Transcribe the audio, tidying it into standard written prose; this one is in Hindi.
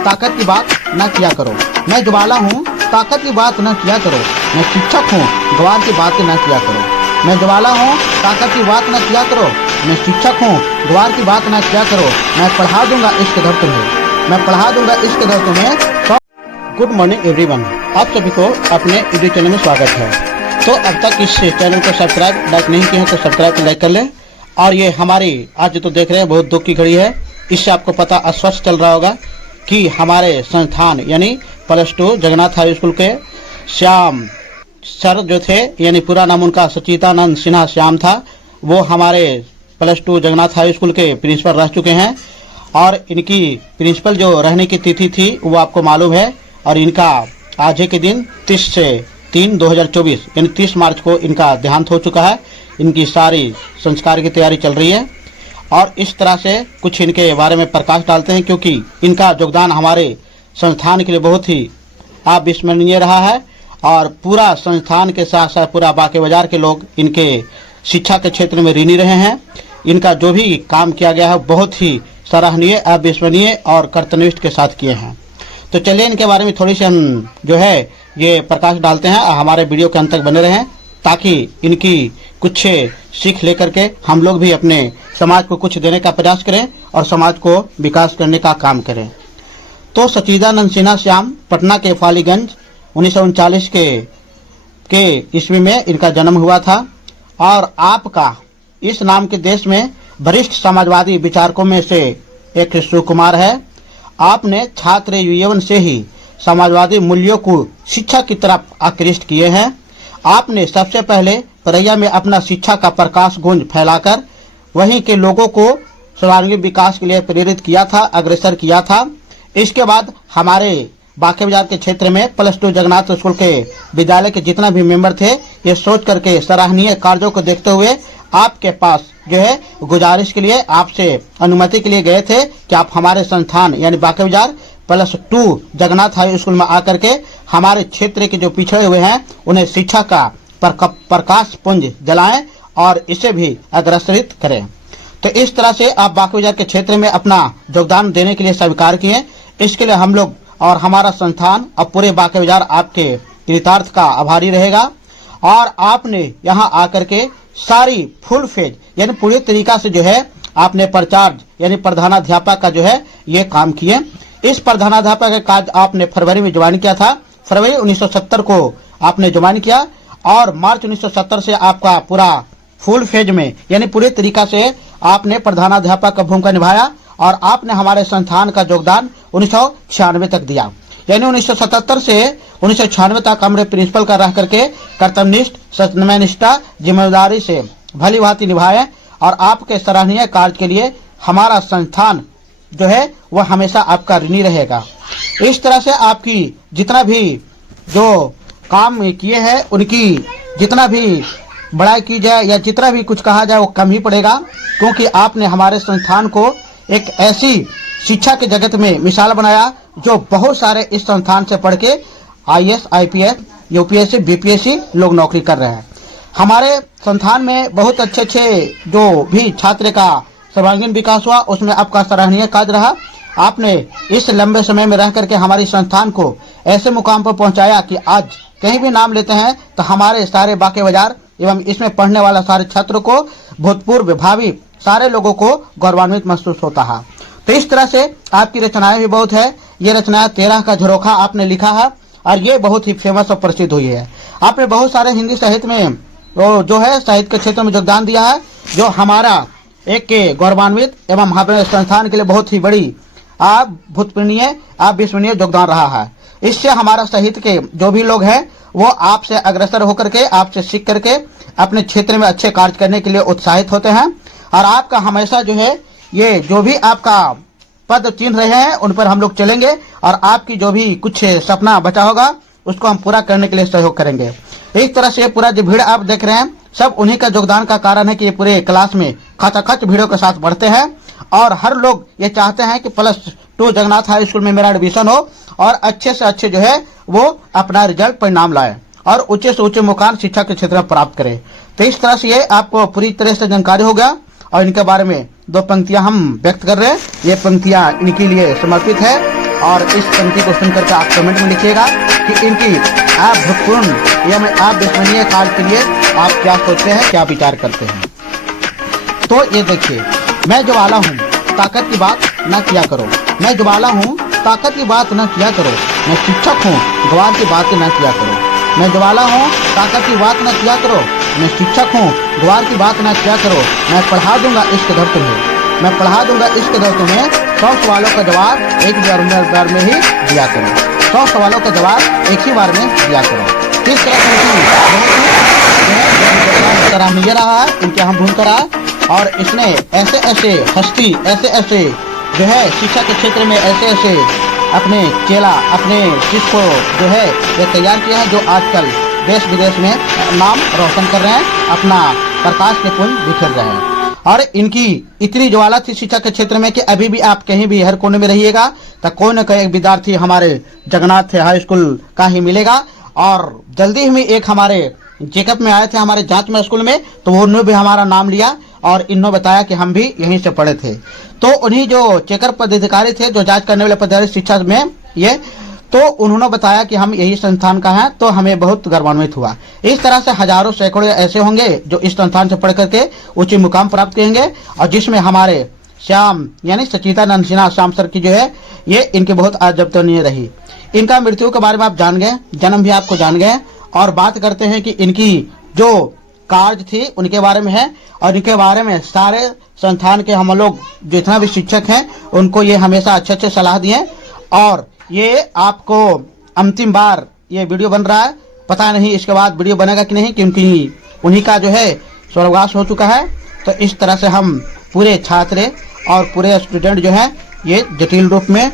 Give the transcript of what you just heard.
ताकत की बात न किया करो। मैं ज्वाला हूँ, ताकत की बात न किया करो। मैं शिक्षक हूँ, गवार की बातें न किया करो। मैं ज्वाला हूँ, ताकत की बात न किया करो। मैं शिक्षक हूँ, गवार की बात न किया करो। मैं पढ़ा दूंगा इश्क दर तुम्हें, मैं पढ़ा दूंगा इश्क दर तुम्हें। गुड मॉर्निंग एवरीवन, आप सभी को अपने यूट्यूब चैनल में स्वागत है। तो अब तक इस चैनल को सब्सक्राइब लाइक नहीं किया तो सब्सक्राइब लाइक कर लें। और ये हमारी आज तो देख रहे हैं बहुत दुख की घड़ी है। इससे आपको पता अस्वस्थ चल रहा होगा कि हमारे संस्थान यानी +2 जगन्नाथ हाई स्कूल के श्याम सर जो थे, यानी पूरा नाम उनका सचिदानंद सिन्हा श्याम था, वो हमारे +2 जगन्नाथ हाई स्कूल के प्रिंसिपल रह चुके हैं। और इनकी प्रिंसिपल जो रहने की तिथि थी वो आपको मालूम है। और इनका आज के दिन 30 से 3/2024 यानी 30 मार्च को इनका देहांत हो चुका है। इनकी सारी संस्कार की तैयारी चल रही है और इस तरह से कुछ इनके बारे में प्रकाश डालते हैं, क्योंकि इनका योगदान हमारे संस्थान के लिए बहुत ही अविस्मरणीय रहा है। और पूरा संस्थान के साथ साथ पूरा बाके बाजार के लोग इनके शिक्षा के क्षेत्र में ऋणी रहे हैं। इनका जो भी काम किया गया है बहुत ही सराहनीय, अविस्मरणीय और कर्तव्यनिष्ठ के साथ किए हैं। तो चलिए इनके बारे में थोड़ी सी हम जो है ये प्रकाश डालते हैं। हमारे वीडियो के अंत तक बने रहें ताकि इनकी कुछ सीख लेकर के हम लोग भी अपने समाज को कुछ देने का प्रयास करें और समाज को विकास करने का काम करें। तो सचिदानंद सिन्हा श्याम पटना के फालीगंज 1939 के ईस्वी में इनका जन्म हुआ था। और आपका इस नाम के देश में वरिष्ठ समाजवादी विचारकों में से एक शिवकुमार है। आपने छात्र यौवन से ही समाजवादी मूल्यों को शिक्षा की तरफ आकृष्ट किए हैं। आपने सबसे पहले परैया में अपना शिक्षा का प्रकाश गुंज फैलाकर वहीं के लोगों को सर्वांगीण विकास के लिए प्रेरित किया था, अग्रसर किया था। इसके बाद हमारे बाके बाजार के क्षेत्र में +2 जगन्नाथ स्कूल के विद्यालय के जितना भी मेंबर थे, ये सोच करके सराहनीय कार्यों को देखते हुए आपके पास जो है गुजारिश के लिए, आपसे अनुमति के लिए गए थे कि आप हमारे संस्थान यानी बाके बाजार +2 जगन्नाथ हाई स्कूल में आकर के हमारे क्षेत्र के जो पिछड़े हुए हैं उन्हें शिक्षा का प्रकाश पुंज जलाएं और इसे भी अग्रसरित करें। तो इस तरह से आप बाके बाजार के क्षेत्र में अपना योगदान देने के लिए स्वीकार किए। इसके लिए हम लोग और हमारा संस्थान और पूरे बाके बाजार आपके कृतार्थ का आभारी रहेगा। और आपने यहाँ आकर के सारी फुल फेज यानी पूरी तरीका से जो है आपने प्रचार्ज यानी प्रधानाध्यापक का जो है ये काम किए। इस प्रधानाध्यापक का कार्य आपने फरवरी में ज्वाइन किया था। फरवरी 1970 को आपने ज्वाइन किया और मार्च 1970 से आपका पूरा फुल फेज में यानी पूरी तरीका से आपने प्रधानाध्यापक का भूमिका निभाया। और आपने हमारे संस्थान का योगदान 1996 तक दिया, यानी 1977 से 1996 तक हमने प्रिंसिपल का रह करके कर्तव्यनिष्ठ, सत्यनिष्ठा, जिम्मेदारी से भली भांति निभाए। और आपके सराहनीय कार्य के लिए हमारा संस्थान जो है वह हमेशा आपका ऋणी रहेगा। इस तरह से आपकी जितना भी जो काम किए हैं उनकी जितना भी बड़ाई की जाए या जितना भी कुछ कहा जाए वो कम ही पड़ेगा, क्योंकि आपने हमारे संस्थान को एक ऐसी शिक्षा के जगत में मिसाल बनाया जो बहुत सारे इस संस्थान से पढ़ के IAS, IPS, UPSC, BPSC लोग नौकरी कर रहे हैं। हमारे संस्थान में बहुत अच्छे जो भी छात्र का सर्वांगीण विकास हुआ उसमें आपका सराहनीय कार्य रहा। आपने इस लंबे समय में रह करके हमारे संस्थान को ऐसे मुकाम पर पहुंचाया कि आज कहीं भी नाम लेते हैं तो हमारे सारे बाके बाजार एवं इसमें पढ़ने वाला सारे छात्रों को, भूतपूर्व भावी सारे लोगों को गौरवान्वित महसूस होता है। तो इस तरह से आपकी रचनाएं भी बहुत है। ये रचना 13 का झरोखा आपने लिखा है और ये बहुत ही फेमस और प्रसिद्ध हुई है। आपने बहुत सारे हिंदी साहित्य में जो है साहित्य के क्षेत्र में योगदान दिया है, जो हमारा एक के गौरवान्वित एवं हमारे संस्थान के लिए बहुत ही बड़ी अभूतपूर्व अविस्मरणीय योगदान रहा है। इससे हमारा साहित्य के जो भी लोग हैं वो आपसे अग्रसर होकर के, आपसे सीख करके अपने क्षेत्र में अच्छे कार्य करने के लिए उत्साहित होते हैं। और आपका हमेशा जो है ये जो भी आपका पद चिन्ह रहे हैं उन पर हम लोग चलेंगे और आपकी जो भी कुछ सपना बचा होगा उसको हम पूरा करने के लिए सहयोग करेंगे। इस तरह से पूरा जो भीड़ आप देख रहे हैं सब उन्हीं का योगदान का कारण है कि ये पूरे क्लास में खचाखच भीड़ों के साथ बढ़ते हैं। और हर लोग ये चाहते हैं कि +2 जगन्नाथ हाई स्कूल में मेरा एडमिशन हो और अच्छे से अच्छे जो है वो अपना रिजल्ट परिणाम लाए और ऊंचे से ऊंचे मुकाम शिक्षा के क्षेत्र में प्राप्त करे। तो इस तरह से ये आपको पूरी तरह से जानकारी हो गया और इनके बारे में 2 पंक्तियां हम व्यक्त कर रहे हैं। ये पंक्तियां इनके लिए समर्पित है। और इस पंक्ति को सुनकर के आप कमेंट में लिखिएगा कि इनकी अभूतपूर्ण या अविस्मरणीय काल के लिए आप क्या सोचते हैं, क्या विचार करते हैं। तो ये देखिए, मैं ज्वाला हूँ, ताकत की बात न किया करो। मैं ज्वाला हूँ, ताकत की बात न किया करो। मैं शिक्षक हूँ, ग्वार की बात न किया करो। मैं ज्वाला हूँ, ताकत की बात न किया करो। मैं शिक्षक हूँ, ग्वार की बात न किया करो। मैं पढ़ा दूंगा इश्क दर तुम्हें। मैं पढ़ा दूंगा इश्क दर तुम्हें। 100 सवालों का जवाब एक बार में ही दिया करो। 100 सवालों का जवाब एक ही बार में दिया करो। किस तरह सराहनीय रहा है, इनके हम भूल कर आए। और इसने ऐसे ऐसे हस्ती, ऐसे ऐसे जो है शिक्षा के क्षेत्र में ऐसे ऐसे अपने चेला, अपने शिष्य को जो है ये तैयार किया है, जो आजकल देश विदेश में नाम रोशन कर रहे हैं, अपना प्रकाश के पुंज बिखेर रहे हैं। और इनकी इतनी ज्वाला थी शिक्षा के क्षेत्र में कि अभी भी आप कहीं भी हर कोने में रहिएगा तो कोई न कोई विद्यार्थी हमारे जगन्नाथ हाई स्कूल का ही मिलेगा। और जल्दी ही में एक हमारे चेकअप में आए थे, हमारे जांच में स्कूल में, तो उन्होंने भी हमारा नाम लिया और इन्होंने बताया कि हम भी यहीं से पढ़े थे। तो उन्हीं जो चेकअप पदाधिकारी थे, जो जांच करने वाले पदाधिकारी शिक्षा में, ये तो उन्होंने बताया कि हम यही संस्थान का हैं, तो हमें बहुत गर्वान्वित हुआ। इस तरह से हजारों सैकड़ों ऐसे होंगे जो इस संस्थान से पढ़ करके उच्च मुकाम प्राप्त करेंगे, और जिसमें हमारे श्याम यानी सचिदानंद सिन्हा श्याम सर की जो है ये इनकी बहुत आजबतनीय रही। इनका मृत्यु के बारे में आप जान गए, जन्म भी आपको जान गए, और बात करते हैं कि इनकी जो कार्य थी उनके बारे में है। और इनके बारे में सारे संस्थान के हम लोग जितना भी शिक्षक हैं उनको ये हमेशा अच्छे अच्छे सलाह दिए। और ये आपको अंतिम बार ये वीडियो बन रहा है, पता नहीं इसके बाद वीडियो बनेगा कि नहीं, क्योंकि उन्हीं का जो है स्वर्गवास हो चुका है। तो इस तरह से हम पूरे छात्र और पूरे स्टूडेंट जो है ये जटिल रूप में